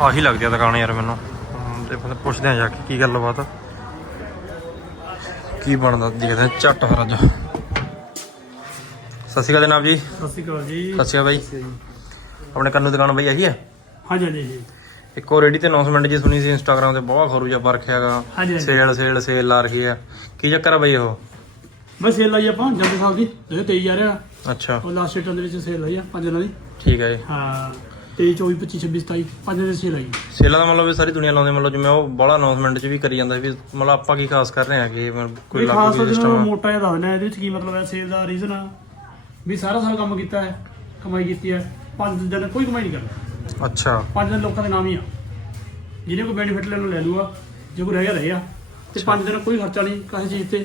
ਆਹੀ ਲੱਗਦੀ ਆ ਦੁਕਾਨ ਯਾਰ ਮੈਨੂੰ। ਤੇ ਫਿਰ ਪੁੱਛਦੇ ਆ ਜਾ ਕੇ ਕੀ ਗੱਲਬਾਤ ਆ। ਕੀ ਬਣਦਾ ਦੇਖਦੇ ਆ ਝੱਟ ਫਿਰ ਅੱਜ। ਸਤਿ ਸ਼੍ਰੀ ਅਕਾਲ ਜਨਾਬ ਜੀ। ਸਤਿ ਸ਼੍ਰੀ ਅਕਾਲ ਜੀ। ਸਤਿ ਸ਼੍ਰੀ ਅਕਾਲ ਬਾਈ। ਆਪਣੇ ਕੰਨੂ ਦੁਕਾਨ ਬਈ ਆਹੀ ਹੈ ਹਾਂਜੀ ਹਾਂਜੀ ਜੀ ਇੱਕ ਉਹ ਰੇਡੀ ਤੇ ਅਨਾਉਂਸਮੈਂਟ ਜੀ ਸੁਣੀ ਸੀ ਇੰਸਟਾਗ੍ਰam ਤੇ ਬਹੁਤ ਖਰੂ ਜਿਹਾ ਪਰਖਿਆਗਾ ਹਾਂਜੀ, ਹਾਂਜੀ। ਸੇਲ ਸੇਲ ਸੇਲ ਲਾ ਰਹੀ ਆ। ਕੀ ਚੱਕਰ ਆ ਬਈ ਉਹ? ਬਸ ਸੇਲ ਲਾਈ ਆਪਾਂ ਜਾਂਦੇ ਸਾਲ ਦੀ। 2023 ਜਾ ਰਿਹਾ ਅੱਛਾ। ਉਹ ਲਾਸਟ ਟਰਨ ਦੇ ਵਿੱਚ ਸੇਲ ਲਾਈ ਆ ਪੰਜ ਦਿਨਾਂ ਦੀ। ਠੀਕ ਹੈ ਜੀ। ਹਾਂ। 23 24 25 26 27 ਪੰਜ ਦੀ ਸੇਲ ਆਈ। ਸੇਲਾਂ ਦਾ ਮਤਲਬ ਵੀ ਸਾਰੀ ਦੁਨੀਆ ਲਾਉਂਦੀ ਮਤਲਬ ਜਿਵੇਂ ਉਹ ਬੜਾ ਅਨਾਉਂਸਮੈਂਟ ਚ ਵੀ ਕਰੀ ਜਾਂਦਾ ਵੀ ਮਤਲਬ ਆਪਾਂ ਕੀ ਖਾਸ ਕਰ ਰਹੇ ਆ ਕਿ ਮਤਲਬ ਕੋਈ ਕੋਈ ਖਾਸ ਲਾਗੂ ਜਿਹਨੂੰ ਸਿਸਟਮ ਮੋਟਾ ਜਿਹਾ ਦੱਸਣਾ ਇਹਦੇ ਵਿੱਚ ਕੀ ਮਤਲਬ ਹੈ ਸੇਲ ਦਾ ਰੀਜ਼ਨ ਆ। ਵੀ ਸਾਰਾ ਸਾਲ ਕੰਮ ਕੀਤਾ ਹੈ ਕਮਾਈ ਕੀਤੀ ਹੈ ਪੰਜ ਦਿਨ ਕੋਈ ਕਮਾਈ ਨਹੀਂ ਕਰਨਾ ਅੱਛਾ। ਪੰਜ ਦਿਨ ਲੋਕਾਂ ਦੇ ਨਾਮ ਹੀ ਆ। ਜਿਹਨੇ ਕੋਈ ਬੈਨੀਫਿਟ ਲੈਣ ਨੂੰ ਲੈ ਲੂਗਾ ਜੇ ਕੋਈ ਰਹਿ ਗਿਆ ਰਹਿ ਗਿਆ ਤੇ ਪੰਜ ਦਿਨ ਕੋਈ ਖਰਚਾ ਨਹੀਂ ਕਿਸੇ ਚੀਜ਼ ਤੇ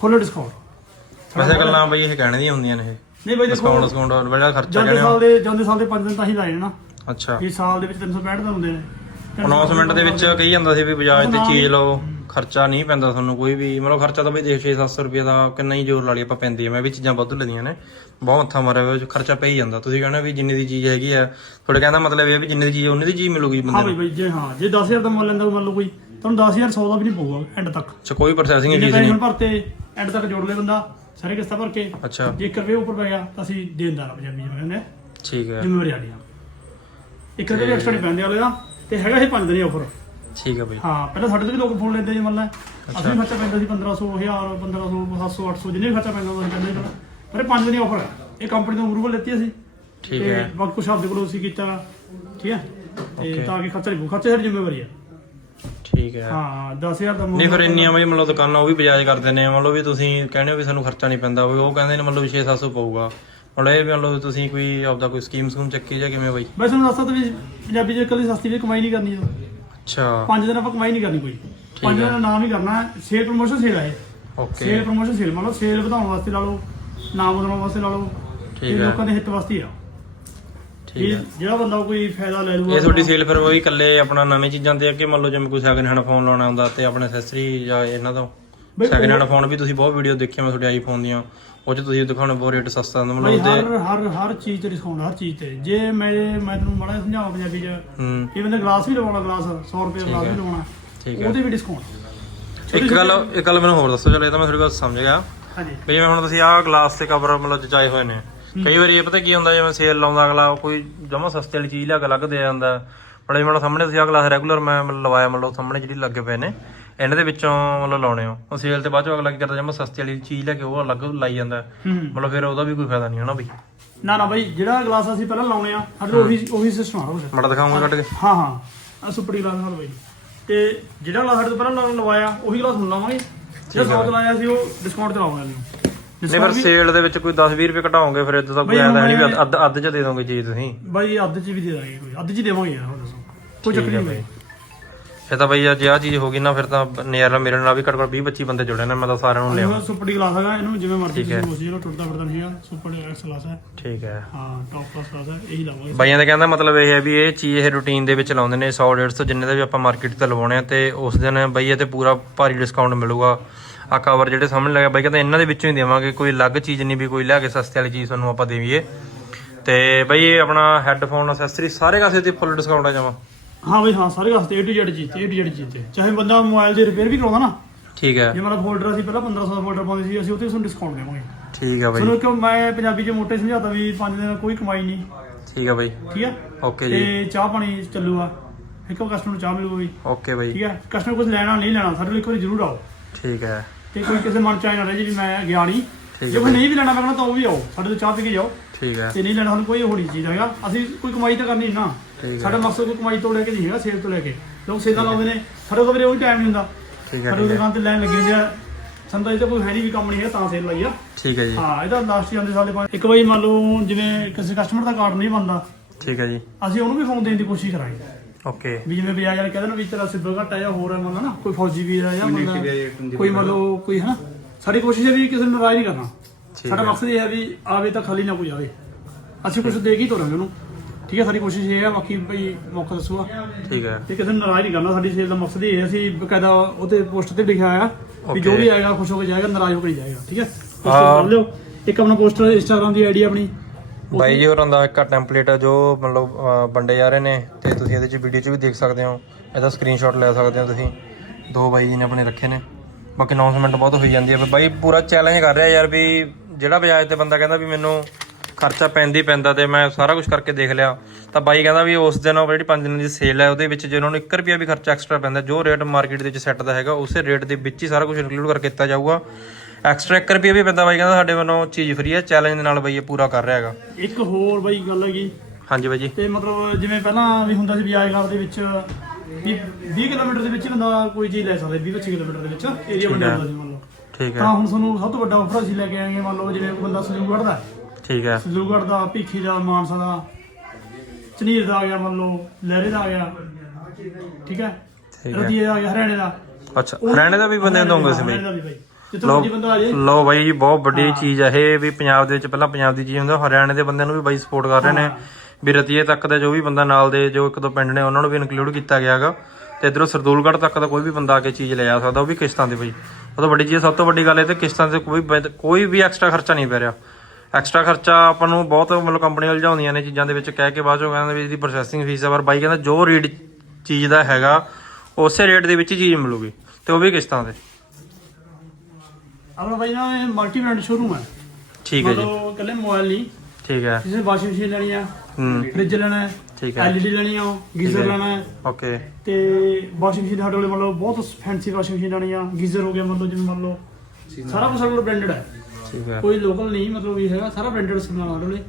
ਫੁੱਲ ਡਿਸਕਾਊਂਟ ਵੈਸੇ ਗੱਲਾਂ ਬਈ ਇਹ ਕਹਿਣ ਦੀਆਂ ਹੁੰਦੀਆਂ ਨੇ ਇਹ। ਨਹੀਂ ਬਾਈ ਦੇਖੋ ਡਿਸਕਾਊਂਟ ਡਿਸਕਾਊਂਟ ਬੜਾ ਖਰਚਾ ਜਾਂਦੇ ਸਾਲ ਦੇ ਜਾਂਦੇ ਸਾਲ ਦੇ ਪੰਜ ਦਿਨ ਤਾਂ ਹੀ ਲਾਏ ਨੇ ਨਾ। ਅੱਛਾ। ਇਹ ਸਾਲ ਦੇ ਵਿੱਚ 365 ਦਿਨ ਹੁੰਦੇ ਨੇ। ਅਨਾਉਂਸਮੈਂਟ ਦੇ ਵਿੱਚ ਕਹੀ ਜਾਂਦਾ ਸੀ ਵੀ ਬਜਾਜ ਤੇ ਚੀਜ਼ ਲਓ ਖਰਚਾ ਨਹੀਂ ਪੈਂਦਾ ਤੁਹਾਨੂੰ ਕੋਈ ਵੀ। ਮਤਲਬ ਖਰਚਾ ਤਾਂ ਬਈ ਦੇਖ 6-700 ਰੁਪਏ ਦਾ ਕਿੰਨਾ ਹੀ ਜ਼ੋਰ ਲਾ ਲਈ ਆਪਾਂ ਪੈਂਦੀ ਹੈ ਮੈਂ ਵੀ ਚੀਜ਼ਾਂ ਵੱਧ ਲੈਂਦੀਆਂ ਨੇ। ਬਹੁਤ ਮੱਥਾ ਮਾਰਿਆ ਹੋਇਆ ਖਰਚਾ ਪੈ ਹੀ ਜਾਂਦਾ। ਤੁਸੀਂ ਕਹਿੰਦੇ ਵੀ ਜਿੰਨੀ ਦੀ ਚੀਜ਼ ਹੈਗੀ ਆ ਤੁਹਾਡੇ ਕਹਿੰਦਾ ਮਤਲਬ ਇਹ ਵੀ ਜਿੰਨੀ ਦੀ ਚੀਜ਼ ਉਨੀ ਦੀ ਚੀਜ਼ ਮਿਲੂਗੀ ਹਾਂ ਬੰਦੇ ਬਈ ਨੂੰ। ਬਈ ਜੇ ਹਾਂ ਜੇ 10000 ਦਾ ਮੁੱਲ ਲੈਂਦਾ ਮੰਨ ਲਓ ਕੋਈ ਤੁਹਾਨੂੰ 10000 100 ਦਾ ਵੀ ਨਹੀਂ ਪਊਗਾ ਐਂਡ ਤੱਕ। ਅੱਛਾ ਕੋਈ ਪ੍ਰੋਸੈਸਿੰਗ ਫੀਸ ਨਹੀਂ। ਹੁਣ ਭਰਤੇ ਐਂਡ ਤੱਕ ਜੋੜ ਲੇ ਬੰਦਾ ਸਾਰੇ ਕਿਸ਼ਤਾਂ ਭਰ ਕੇ। ਅੱਛਾ। ਜੇ 1 ਰੁਪਏ ਉੱਪਰ ਪੈ ਗਿਆ ਤਾਂ ਅਸੀਂ ਦੇਣਦਾਰ ਆ ਪੰਜਾਬੀ ਜਿਵੇਂ ਆ, ਠੀਕ ਹੈ। ਜ਼ਿੰਮੇਵਾਰੀ ਆ। 1 ਰੁਪਏ ਐਕਸਟਰਾ ਨਹੀਂ ਪੈਂਦੇ ਵਾਲੇ ਦਾ ਤੇ ਹੈਗਾ ਇਹ 5 ਦਿਨ ਆਫਰ ਠੀਕ ਹੈ ਬਈ। ਹਾਂ ਪਹਿਲਾਂ ਸਾਡੇ ਤੋਂ ਵੀ ਲੋਕ ਫੋਨ ਲੈਂਦੇ ਜੀ ਮੰਨ ਲੈ ਅਸੀਂ ਖਰਚਾ ਪੈਂਦਾ ਸੀ 1500 1000 1500 700 800 ਜਿੰਨੇ ਵੀ ਖਰਚਾ ਪੈਂਦਾ ਉਹ ਕਹਿੰਦੇ ਪਰ ਇਹ 5 ਦਿਨ ਆਫਰ ਹੈ ਇਹ ਕੰਪਨੀ ਤੋਂ ਅਪਰੂਵਲ ਲੈਤੀ ਅਸੀਂ। ਠੀਕ ਤੇ ਹੈ। ਬਾਕੀ ਕੁਛ ਆਪਦੇ ਕੋਲੋਂ ਅਸੀਂ ਕੀਤਾ। ਠੀਕ ਹੈ? ਤੇ. ਤਾਂ ਕਿ ਖਰਚਾ ਨਹੀਂ ਖਰਚੇ ਸਾਡੀ ਜ਼ਿੰਮੇਵਾਰੀ ਹੈ ਠੀਕ ਹੈ। ਹਾਂ 10000 ਦਾ ਮੁੱਲ ਨਹੀਂ ਫਿਰ ਇੰਨੀਆਂ ਬਈ ਮਤਲਬ ਦੁਕਾਨਾਂ ਉਹ ਵੀ ਬਜਾਜ ਕਰਦੇ ਨੇ ਮਤਲਬ ਵੀ ਤੁਸੀਂ ਕਹਿੰਦੇ ਹੋ ਵੀ ਸਾਨੂੰ ਖਰਚਾ ਨਹੀਂ ਪੈਂਦਾ। ਉਹ ਕਹਿੰਦੇ ਨੇ ਮਤਲਬ 6-700 ਪਊਗਾ। ਮਤਲਬ ਇਹ ਮਤਲਬ ਤੁਸੀਂ ਕੋਈ ਆਪਦਾ ਕੋਈ ਸਕੀਮ ਸਕੂਮ ਚੱਕੀ ਜਾਂ ਕਿਵੇਂ ਬਈ? ਮੈਂ ਤੁਹਾਨੂੰ ਦੱਸਦਾ ਤਾਂ ਵੀ ਪੰਜਾਬੀ ਜੇ ਇਕੱਲੀ ਸਸਤੀ ਵੀ ਕਮਾਈ ਨਹੀਂ ਕਰਨੀ ਜਦੋਂ। ਅੱਛਾ। ਪੰਜ ਦਿਨ ਆਪਾਂ ਕਮਾਈ ਨਹੀਂ ਕਰਨੀ ਕੋਈ। ਪੰਜ ਦਿਨ ਦਾ ਨਾਮ ਹੀ ਕਰਨਾ ਸੇਲ ਪ੍ਰੋਮੋਸ਼ਨ ਸੇਲ ਹੈ ਓਕੇ ਸੇਲ ਪ੍ਰੋਮੋਸ਼ਨ ਸੇਲ ਮੰਨ ਲਓ ਸੇਲ ਵਧਾਉਣ ਵਾਸਤੇ ਲਾ ਲਓ ਨਾਮ ਵਧਾਉਣ ਵਾਸਤੇ ਲਾ ਲਓ ਠੀਕ ਹੈ। ਲੋਕਾਂ ਦੇ ਹਿੱਤ ਵਾਸਤੇ ਹੀ ਆ। ਠੀਕ ਹੈ। ਜਿਹੜਾ ਬੰਦਾ ਕੋਈ ਫਾਇਦਾ ਲੈ ਲੂਗਾ ਇਹ ਤੁਹਾਡੀ ਸੇਲ ਫਿਰ ਉਹੀ ਇਕੱਲੇ ਆਪਣਾ ਨਵੇਂ ਚੀਜ਼ਾਂ ਤੇ ਅੱਗੇ ਮੰਨ ਲਓ ਜਿਵੇਂ ਕੋਈ ਸੈਕਿੰਡ ਹੈਂਡ ਫੋਨ ਲਾਉਣਾ ਹੁੰਦਾ ਤੇ ਆਪਣੇ ਐਕਸੈਸਰੀ ਜਾਂ ਇਹਨਾਂ ਤੋਂ? ਬਈ ਸੈਕਿੰਡ ਹੈਂਡ ਫੋਨ ਵੀ ਤੁਸੀਂ ਬਹੁਤ ਵੀਡੀਓ ਦੇਖੀਆਂ ਮੈਂ ਤੁਹਾਡੇ ਆਈਫੋਨ ਦੀਆਂ। ਉਹ ਚ ਤੁਸੀਂ ਦਿਖਾਉਣਾ ਬਹੁਤ ਰੇਟ ਸਸਤਾ ਹੁੰਦਾ ਬਈ ਮਤਲਬ ਹਰ ਹਰ ਹਰ ਚੀਜ਼ ਤੇ ਡਿਸਕਾਊਂਟ ਹਰ ਚੀਜ਼ ਤੇ। ਜੇ ਮੈਂ ਮੈਂ ਤੁਹਾਨੂੰ ਮਾੜਾ ਸਮਝਾਵਾਂ ਪੰਜਾਬੀ ਚ। ਹੂੰ। ਬੰਦਾ ਗਲਾਸ ਵੀ ਲਵਾਉਣਾ ਗਲਾਸ 100 ਰੁਪਏ ਦਾ ਗਲਾਸ ਵੀ ਲਵਾਉਣਾ ਠੀਕ ਹੈ। ਉਹਦੇ ਵੀ ਡਿਸਕਾਊਂਟ ਇੱਕ ਗੱਲ ਇੱਕ ਗੱਲ ਮੈਨੂੰ ਹੋਰ ਦੱਸੋ ਚਲੋ ਇਹ ਤਾਂ ਮੈਂ ਤੁਹਾਡੀ ਗੱਲ ਸਮਝ ਗਿਆ। ਹਾਂਜੀ। ਵੀ ਜਿਵੇਂ ਹੁਣ ਤੁਸੀਂ ਆਹ ਗਲਾਸ ਤੇ ਕਵਰ ਮਤਲਬ ਜਚਾਏ ਹੋਏ ਨੇ। ਕਈ ਵਾਰੀ ਇਹ ਪਤਾ ਕੀ ਹੁੰਦਾ ਜਿਵੇਂ ਸੇਲ ਲਾਉਂਦਾ ਅਗਲਾ ਕੋਈ ਜਮਾ ਸਸਤੇ ਵਾਲੀ ਚੀਜ਼ ਲਿਆ ਕੇ ਲੱਗ ਦੇ ਜਾਂਦਾ। ਬੜੇ ਮਤਲਬ ਸਾਹਮਣੇ ਤੁਸੀਂ ਆਹ ਗਲਾਸ ਰੈਗੂਲਰ ਮੈਂ ਲਵਾਇਆ ਮਤਲਬ ਸਾਹਮਣੇ ਜਿਹੜੀ ਲੱਗੇ ਪਏ ਨੇ। ਇਹਨਾਂ ਦੇ ਵਿੱਚੋਂ ਮਤਲਬ ਲਾਉਣੇ ਹੋ ਉਹ ਸੇਲ ਤੇ ਬਾਅਦ ਚੋਂ ਅਗਲਾ ਕੀ ਕਰਦਾ ਜਮਾ ਸਸਤੇ ਵਾਲੀ ਚੀਜ਼ ਲੈ ਕੇ ਉਹ ਅਲੱਗ ਲਾਈ ਜਾਂਦਾ ਮਤਲਬ ਫਿਰ ਉਹਦਾ ਵੀ ਕੋਈ ਫਾਇਦਾ ਨਹੀਂ ਹਨਾ ਬਈ। ਨਾ ਨਾ ਬਾਈ ਜਿਹੜਾ ਗਲਾਸ ਅਸੀਂ ਪਹਿਲਾਂ ਲਾਉਣੇ ਆ ਸਾਡੇ ਉਹੀ ਉਹੀ ਸਿਸਟਮ ਆ ਉਹਦਾ ਮੜਾ ਦਿਖਾਉਂਗਾ ਕੱਢ ਕੇ। ਹਾਂ ਹਾਂ। ਆ ਸੁਪਰੀ ਗਲਾਸ ਨਾਲ ਬਾਈ। ਤੇ ਜਿਹੜਾ ਗਲਾਸ ਸਾਡੇ ਤੋਂ ਪਹਿਲਾਂ ਲਾ- ਲਵਾਇਆ ਉਹੀ ਗਲਾਸ ਹੁਣ ਲਾਵਾਂਗੇ। ਜਿਹੜਾ 100 ਲਾਇਆ ਸੀ ਉਹ ਡਿਸਕਾਊਂਟ ਤੇ ਲਾਵਾਂਗੇ ਇਹਨੂੰ ਨਹੀਂ ਫਿਰ ਸੇਲ ਦੇ ਵਿੱਚ ਕੋਈ 10 20 ਰੁਪਏ ਘਟਾਓਗੇ ਫਿਰ ਇਦਾਂ ਤਾਂ ਕੋਈ ਬਈ ਐਂ ਤਾਂ ਨਹੀਂ ਵੀ ਹੁਣ ਅੱਧ ਅੱਧ ਚ ਦੇ ਦੋਗੇ ਚੀਜ਼ ਤੁਸੀਂ। ਬਾਈ ਅੱਧ ਚ ਵੀ ਦੇ ਦਾਂਗੇ ਕੋਈ। ਅੱਧ ਚ ਦੇਵਾਂਗੇ ਯਾਰ ਹੁਣ ਦੱਸੋ। ਕੋਈ ਚੱਕਰ ਨਹੀਂ ਬਾਈ। ਇਹ ਤਾਂ ਬਈ ਜੇ ਆਹ ਚੀਜ਼ ਹੋ ਗਈ ਨਾ ਫਿਰ ਤਾਂ ਨਜ਼ਾਰਾ ਮੇਰੇ ਨਾਲ ਵੀ ਘੱਟ ਘੱਟ 20 25 ਬੰਦੇ ਜੁੜੇ ਨੇ ਮੈਂ ਤਾਂ ਸਾਰਿਆਂ ਨੂੰ ਲਿਆਵਾਂ ਇਹ ਸੁਪਰੀ ਗਲਾਸ ਹੈਗਾ ਇਹਨੂੰ ਜਿਵੇਂ ਮਰਜ਼ੀ ਠੀਕ ਹੈ। ਤੁਸੀਂ ਜਿਹੜਾ ਟੁੱਟਦਾ ਫਿਰਦਾ ਨਹੀਂ ਹੈਗਾ ਸੁਪਰ ਐਕਸ ਗਲਾਸ ਹੈ। ਠੀਕ ਹੈ। ਹਾਂ ਟੌਪ ਕਲਾਸ ਗਲਾਸ ਹੈ ਇਹੀ ਲਾਵਾਂਗੇ ਬਾਈਆਂ ਦਾ ਕਹਿੰਦਾ ਮਤਲਬ ਇਹ ਹੈ ਵੀ ਇਹ ਚੀਜ਼ ਇਹ ਰੂਟੀਨ ਦੇ ਵਿੱਚ ਲਾਉਂਦੇ ਨੇ 100 150 ਜਿੰਨੇ ਦਾ ਵੀ ਆਪਾਂ ਮਾਰਕੀਟ ਤੇ ਲਵਾਉਣੇ ਆ ਤੇ ਉਸ ਦਿਨ ਬਈ ਇਹ ਤੇ ਪੂਰਾ ਭਾਰੀ ਡਿਸਕਾਊਂਟ ਮਿਲੂਗਾ। ਆ ਕਵਰ ਜਿਹੜੇ ਸਾਹਮਣੇ ਲੱਗਾ ਬਾਈ ਕਹਿੰਦਾ ਇਹਨਾਂ ਦੇ ਵਿੱਚੋਂ ਹੀ ਦੇਵਾਂਗੇ ਕੋਈ ਅਲੱਗ ਚੀਜ਼ ਨਹੀਂ ਵੀ ਕੋਈ ਲਿਆ ਕੇ ਸਸਤੇ ਵਾਲੀ ਚੀਜ਼ ਤੁਹਾਨੂੰ ਆਪਾਂ ਦੇਵੀਏ। ਤੇ ਬਈ ਇਹ ਆਪਣਾ ਹੈੱਡਫੋਨ ਅਸੈਸਰੀ ਸਾਰੇ ਕਾਸੇ ਤੇ ਫੁੱਲ ਡਿਸਕਾਊਂਟ ਆ ਜਾਵਾ। ਹਾਂ ਬਈ ਹਾਂ ਸਾਰੇ ਗਲਾਸ ਤੇ A to Z ਚੀਜ਼ ਤੇ A to Z ਚੀਜ਼ ਤੇ ਚਾਹੇ ਬੰਦਾ ਮੋਬਾਈਲ ਦੀ ਰਿਪੇਅਰ ਵੀ ਕਰਾਉਂਦਾ ਨਾ। ਠੀਕ ਹੈ। ਜੇ ਮਤਲਬ ਫੋਲਡਰ ਅਸੀਂ ਪਹਿਲਾਂ 1500 ਦਾ ਫੋਲਡਰ ਪਾਉਂਦੇ ਸੀ ਅਸੀਂ ਉੱਥੇ ਤੁਹਾਨੂੰ ਡਿਸਕਾਊਂਟ ਦੇਵਾਂਗੇ। ਠੀਕ ਹੈ ਬਾਈ। ਤੁਹਾਨੂੰ ਕਿਉਂ ਮੈਂ ਪੰਜਾਬੀ ਚ ਮੋਟੇ ਸਮਝਾਤਾ ਵੀ ਪੰਜ ਦਿਨ ਕੋਈ ਕਮਾਈ ਨਹੀਂ। ਠੀਕ ਹੈ ਬਾਈ। ਠੀਕ ਹੈ? ਓਕੇ ਜੀ। ਤੇ ਚਾਹ ਪਾਣੀ ਚੱਲੂਗਾ ਇੱਕ ਕਸਟਮਰ ਨੂੰ ਚਾਹ ਮਿਲੂਗਾ ਵੀ ਓਕੇ ਬਾਈ। ਠੀਕ ਹੈ? ਕਸਟਮਰ ਕੁਝ ਲੈਣਾ ਨਹੀਂ ਲੈਣਾ ਸਾਡੇ ਕੋਲ ਇੱਕ ਵਾਰੀ ਜ਼ਰੂਰ ਆਓ। ਠੀਕ ਹੈ। ਤੇ ਕੋਈ ਕਿਸੇ ਮਨ ਚ ਨਾ ਰਹੇ ਜੀ ਵੀ ਮੈਂ ਗਿਆ ਨਹੀਂ। ਠੀਕ ਜੇ ਹੈ ਕੋਈ ਨਹੀਂ ਵੀ ਲੈਣਾ ਪੈਣਾ ਤਾਂ ਉਹ ਵੀ ਆਓ। ਸਾਡੇ ਤੋਂ ਚਾਹ ਪੀ ਕੇ ਜਾਓ। ਠੀਕ ਹੈ। ਤੇ ਨਹੀਂ ਲੈਣਾ ਸਾਨੂੰ ਕੋਈ ਨਹੀਂ ਚੀਜ਼ ਹੈਗਾ। ਅਸੀਂ ਕੋਈ ਕਮਾਈ ਤਾਂ ਕਰਨੀ ਨਾ। ਸਾਡਾ ਮਕਸਦ ਕੋਈ ਕਮਾਈ ਤੋਂ ਲੈ ਕੇ ਨਹੀਂ ਹੈਗਾ ਸੇਲ ਤੋਂ ਲੈ ਕੇ। ਲੋਕ ਸੇਲਾਂ ਲਾਉਂਦੇ ਨੇ ਸਾਡੇ ਕੋਲ ਵੀਰੇ ਉਹ ਟਾਈਮ ਨਹੀਂ ਹੁੰਦਾ। ਠੀਕ ਹੈ ਸਾਡੇ ਠੀਕ ਹੈ। ਦੁਕਾਨ ਤੇ ਲਾਈਨ ਲੱਗੀ ਹੁੰਦੀ ਆ ਸਾਨੂੰ ਤਾਂ ਇਹ ਤਾਂ ਕੋਈ ਹੈ ਨਹੀਂ ਵੀ ਕੰਮ ਨਹੀਂ ਹੈਗਾ ਤਾਂ ਸੇਲ ਲਾਈ ਆ। ਠੀਕ ਹੈ ਜੀ। ਹਾਂ ਇਹਦਾ ਲਾਸਟ ਜਾਂਦੇ ਸਾਲੇ ਪੰਜ ਇੱਕ ਵਾਰੀ ਮੰਨ ਲਓ ਜਿਵੇਂ ਕਿਸੇ ਕਸਟਮਰ ਦਾ ਕਾਰਡ ਨਹੀਂ ਬਣਦਾ ਠੀਕ ਹੈ ਜੀ। ਅਸੀਂ ਉਹਨੂੰ ਵੀ ਫੋਨ ਦੇਣ ਦੀ ਕੋਸ਼ਿਸ਼ ਕਰਾਂਗੇ। ਓਕੇ। ਵੀ ਜਿਵੇਂ ਵਿਆਜ ਵਾਲੇ ਕਹਿੰਦੇ ਨਾ ਵੀ ਤੇਰਾ ਸਿੱਧਾ ਘੱਟ ਆ ਜਾਂ ਹੋਰ ਹੈ ਮੰਨ ਲਾ ਨਾ ਕੋਈ ਫੌਜੀ ਵੀਰ ਆ ਜਾਂ ਬੰਦਾ ਕੋਈ ਮੰਨ ਲਓ ਕੋਈ ਹੈ ਸਾਡੀ ਕੋਸ਼ਿਸ਼ ਹੈ ਵੀ ਕਿਸੇ ਨੂੰ ਨਾਰਾਜ਼ ਨਹੀਂ ਕਰਨਾ। ਸਾਡਾ ਹੈ। ਮਕਸਦ ਇਹ ਹੈ ਵੀ ਆਵੇ ਤਾਂ ਖਾਲੀ ਨਾ ਕੋਈ ਆਵੇ। ਅਸੀਂ ਕੁਝ ਦੇ ਕੇ ਹੀ ਤੋਰਾਂਗੇ ਉਹਨੂੰ। ਠੀਕ ਹੈ ਸਾਡੀ ਕੋਸ਼ਿਸ਼ ਇਹ ਹੈ ਬਾਕੀ ਭਈ ਮੌਕਾ ਦੱਸੂਗਾ ਠੀਕ ਹੈ। ਤੇ ਕਿਸੇ ਨੂੰ ਨਾਰਾਜ਼ ਨਹੀਂ ਕਰਨਾ ਸਾਡੀ ਸੇਲ ਦਾ ਮਕਸਦ ਇਹ ਹੈ ਅਸੀਂ ਬਕਾਇਦਾ ਉਹਤੇ ਪੋਸਟ ਤੇ ਲਿਖਿਆ ਆਇਆ ਵੀ ਜੋ. ਵੀ ਆਏਗਾ ਖੁਸ਼ ਹੋ ਕੇ ਜਾਏਗਾ ਨਾਰਾਜ਼ ਹੋ ਕੇ ਨਹੀਂ ਜਾਏਗਾ ਠੀਕ ਹੈ? ਹਾਂ। ਪੋਸਟਰ ਕਰ ਲਿਓ। ਇੱਕ ਆਪਣਾ ਪੋਸਟਰ ਇੰਸਟਾਗ੍ਰam ਦੀ ਆਈਡੀ ਆਪਣੀ। ਬਾਈ ਜੀ ਹੋਰਾਂ ਦਾ ਇੱਕ ਟੈਂਪਲੇਟ ਜੋ ਮਤਲਬ ਵੰਡੇ ਜਾ ਰਹੇ ਨੇ ਤੇ ਤੁਸੀਂ ਇਹਦੇ ਚ ਵੀਡੀਓ ਚ ਵੀ ਦੇਖ ਸਕਦੇ ਹੋ। ਇਹਦਾ ਸਕਰੀਨਸ਼ਾਟ ਲੈ ਸਕਦੇ ਹੋ ਤੁਸੀਂ। ਦੋ ਬਾਈ ਜੀ ਨੇ ਆਪਣੇ ਰੱਖੇ ਨੇ। ਬਾਕੀ ਅਨਾਉਂਸਮੈਂਟ ਬਹੁਤ ਹੋਈ ਜਾਂਦੀ ਹੈ। ਬਾਈ ਪੂਰਾ ਚੈਲੰਜ ਕਰ ਰਿਹਾ ਯਾਰ ਵੀ ਜਿਹੜਾ ਬਜਾਜ ਤੇ ਬੰਦਾ ਕਹਿੰਦਾ ਵੀ ਮੈਨੂੰ ਖਰਚਾ ਪੈਂਦੀ ਪੈਂਦਾ ਤੇ ਮੈਂ ਸਾਰਾ ਕੁਝ ਕਰਕੇ ਦੇਖ ਲਿਆ। ਤਾਂ ਬਾਈ ਕਹਿੰਦਾ ਵੀ ਉਸ ਦਿਨ ਉਹ ਜਿਹੜੀ 5 ਦਿਨ ਦੀ ਸੇਲ ਹੈ ਉਹਦੇ ਵਿੱਚ ਜੇ ਉਹਨਾਂ ਨੂੰ 1 ਰੁਪਿਆ ਵੀ ਖਰਚਾ ਐਕਸਟਰਾ ਪੈਂਦਾ ਜੋ ਰੇਟ ਮਾਰਕੀਟ ਦੇ ਵਿੱਚ ਸੈੱਟ ਦਾ ਹੈਗਾ ਉਸੇ ਰੇਟ ਦੇ ਵਿੱਚ ਹੀ ਸਾਰਾ ਕੁਝ ਇਨਕਲੂਡ ਕਰਕੇ ਦਿੱਤਾ ਜਾਊਗਾ। ਐਕਸਟਰਾ 1 ਰੁਪਿਆ ਵੀ ਪੈਂਦਾ ਬਾਈ ਕਹਿੰਦਾ ਸਾਡੇ ਵੱਲੋਂ ਚੀਜ਼ ਫ੍ਰੀ ਹੈ ਚੈਲੰਜ ਦੇ ਨਾਲ ਬਾਈ ਇਹ ਪੂਰਾ ਕਰ ਰਿਹਾ ਹੈਗਾ। ਇੱਕ ਹੋਰ ਬਈ ਗੱਲ ਹੈਗੀ। ਹਾਂਜੀ ਬਾਈ ਜੀ। ਤੇ ਮਤਲਬ ਜਿਵੇਂ ਪਹਿਲਾਂ ਵੀ ਹੁੰਦਾ ਸੀ ਵੀ ਆਏਗਾ ਦੇ ਵਿੱਚ ਵੀ 20 ਕਿਲੋਮੀਟਰ ਦੇ ਵਿੱਚ ਬੰਦਾ ਕੋਈ ਚੀਜ਼ ਲੈ ਸਕਦਾ 20 25 ਕਿਲੋਮੀਟਰ ਦੇ ਵਿੱਚ ਏਰੀਆ ਬਣਿਆ ਹੁੰਦਾ ਸੀ ਮੰਨ ਲਓ। ਠੀਕ ਹੈ। ਤਾਂ ਹੁਣ ਤੁਹਾਨੂੰ ਸਭ ਤੋਂ ਵੱਡਾ ਆਫਰ ਅਸੀਂ ਲੈ ਕੇ ਆਏਗੇ ਮੰਨ ਲਓ ਜਿਵੇਂ ਬੰਦਾ ਸਲੂਗੜ ਦਾ ਠੀਕ ਹੈ। ਸਲੂਗੜ ਦਾ ਭੀਖੀ ਦਾ ਮਾਨਸਾ ਦਾ ਚਨੀਰ ਦਾ ਆ ਗਿਆ ਮੰਨ ਲਓ ਲਹਿਰੇ ਦਾ ਆ ਗਿਆ ਠੀਕ ਹੈ? ਠੀਕ ਹੈ। ਰਤੀਏ ਦਾ ਆ ਗਿਆ ਹਰਿਆਣੇ ਦਾ। ਅੱਛਾ ਹਰਿਆਣੇ ਦਾ ਵੀ ਬੰਦੇ ਦੋਗੇ ਸੀ ਬਾਈ ਹਰਿਆਣੇ ਦਾ ਵੀ ਬਾਈ। ਜਿੱਥੋਂ ਮਰਜ਼ੀ ਬੰਦਾ ਆ ਜੇ ਲਓ ਬਾਈ ਜੀ ਬਹੁਤ ਵੱਡੀ ਚੀਜ਼ ਹੈ ਇਹ ਵੀ ਪੰਜਾਬ ਦੇ ਵਿੱਚ ਪਹਿਲਾਂ ਪੰਜਾਬ ਦੀ ਚੀਜ਼ ਹੁੰਦਾ ਹਰਿਆਣੇ ਦੇ ਬੰਦਿਆਂ ਨੂੰ ਵੀ ਬਾਈ ਸਪੋਰਟ ਕਰ ਰਹੇ ਨੇ। ਵੀ ਰਤੀਏ ਤੱਕ ਦੇ ਜੋ ਵੀ ਬੰਦਾ ਨਾਲ ਦੇ ਜੋ ਇੱਕ ਦੋ ਪਿੰਡ ਨੇ ਉਹਨਾਂ ਨੂੰ ਵੀ ਇਨਕਲੂਡ ਕੀਤਾ ਗਿਆ ਹੈਗਾ। ਤੇ ਇਧਰੋਂ ਸਰਦੂਲਗੜ੍ਹ ਤੱਕ ਦਾ ਕੋਈ ਵੀ ਬੰਦਾ ਆ ਕੇ ਚੀਜ਼ ਲੈ ਆ ਸਕਦਾ ਉਹ ਵੀ ਕਿਸ਼ਤਾਂ ਤੇ ਬਾਈ। ਉਹ ਤਾਂ ਵੱਡੀ ਚੀਜ਼ ਸਭ ਤੋਂ ਵੱਡੀ ਗੱਲ ਇਹ ਤੇ ਕਿਸ਼ਤਾਂ ਤੇ ਕੋਈ ਕੋਈ ਵੀ ਐਕਸਟਰਾ ਖਰਚਾ ਨਹੀਂ ਪੈ ਰਿਹਾ। ਐਕਸਟਰਾ ਖਰਚਾ ਆਪਾਂ ਨੂੰ ਬਹੁਤ ਮਤਲਬ ਕੰਪਨੀਆਂ ਉਲਝਾਉਂਦੀਆਂ ਨੇ ਚੀਜ਼ਾਂ ਦੇ ਵਿੱਚ ਕਹਿ ਕੇ ਬਾਅਦ ਚੋਂ ਕਹਿੰਦੇ ਵੀ ਇਹਦੀ ਪ੍ਰੋਸੈਸਿੰਗ ਫੀਸ ਹੈ ਪਰ ਬਾਈ ਕਹਿੰਦਾ ਜੋ ਰੇਟ ਚੀਜ਼ ਦਾ ਹੈਗਾ ਉਸੇ ਰੇਟ ਦੇ ਵਿੱਚ ਚੀਜ਼ ਮਿਲੂਗੀ ਤੇ ਉਹ ਵੀ ਕਿਸ਼ਤਾਂ ਤੇ। ਆਪਣਾ ਬਾਈ ਨਾ ਇਹ ਮਲਟੀ ਬ੍ਰਾਂਡ ਸ਼ੋਰੂਮ ਹੈ। ਠੀਕ ਹੈ ਜੀ। ਮਤਲਬ ਕੱਲੇ ਮੋਬਾਈਲ ਨਹੀਂ। ਠੀਕ ਹੈ। ਕਿਸੇ ਵਾਸ਼ਿੰਗ ਮਸ਼ੀਨ ਲੈਣੀ ਆ ਫ੍ਰਿਜ ਲੈਣਾ ਹੈ ਠੀਕ ਹੈ। ਐਲਈਡੀ ਲੈਣੀ ਆ ਗੀਜ਼ਰ ਲੈਣਾ ਹੈ। ਓਕੇ। ਤੇ ਵਾਸ਼ਿੰਗ ਮਸ਼ੀਨ ਸਾਡੇ ਕੋਲ ਮਤਲਬ ਬਹੁਤ ਫੈਂਸੀ ਵਾਸ਼ਿੰਗ ਮਸ਼ੀਨ ਆਣੀ ਆ ਗੀਜ਼ਰ ਹੋ ਗਿਆ ਮਤਲਬ ਜਿਵੇਂ ਮੰਨ ਲਓ ਸਾਰਾ ਕੁਝ ਸਾਡੇ ਕੋਲ ਬ੍ਰਾਂਡਡ ਹੈ। ਠੀਕ ਹੈ। ਕੋਈ ਲੋਕਲ ਨਹੀਂ ਮਤਲਬ ਵੀ ਹੈਗਾ ਸਾਰਾ ਬ੍ਰਾਂਡਡ ਸਮਾਨ ਸਾਡੇ ਕੋਲੇ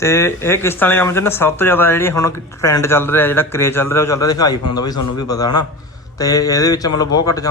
ਤੇ ਇਹ ਕਿਸ਼ਤਾਂ ਵਾਲੇ ਕੰਮ 'ਚ ਨਾ ਸਭ ਤੋਂ ਜ਼ਿਆਦਾ ਜਿਹੜੀ ਹੁਣ ਟ੍ਰੈਂਡ ਚੱਲ ਰਿਹਾ ਜਿਹੜਾ ਕ੍ਰੇਜ਼ ਚੱਲ ਰਿਹਾ ਉਹ ਚੱਲ ਰਿਹਾ ਆਈਫੋਨ ਦਾ ਵੀ ਤੁਹਾਨੂੰ ਵੀ ਪਤਾ ਹਨਾ। ਤੇ ਇਹਦੇ ਵਿੱਚ ਮਤਲਬ ਬਹੁਤ ਘੱਟ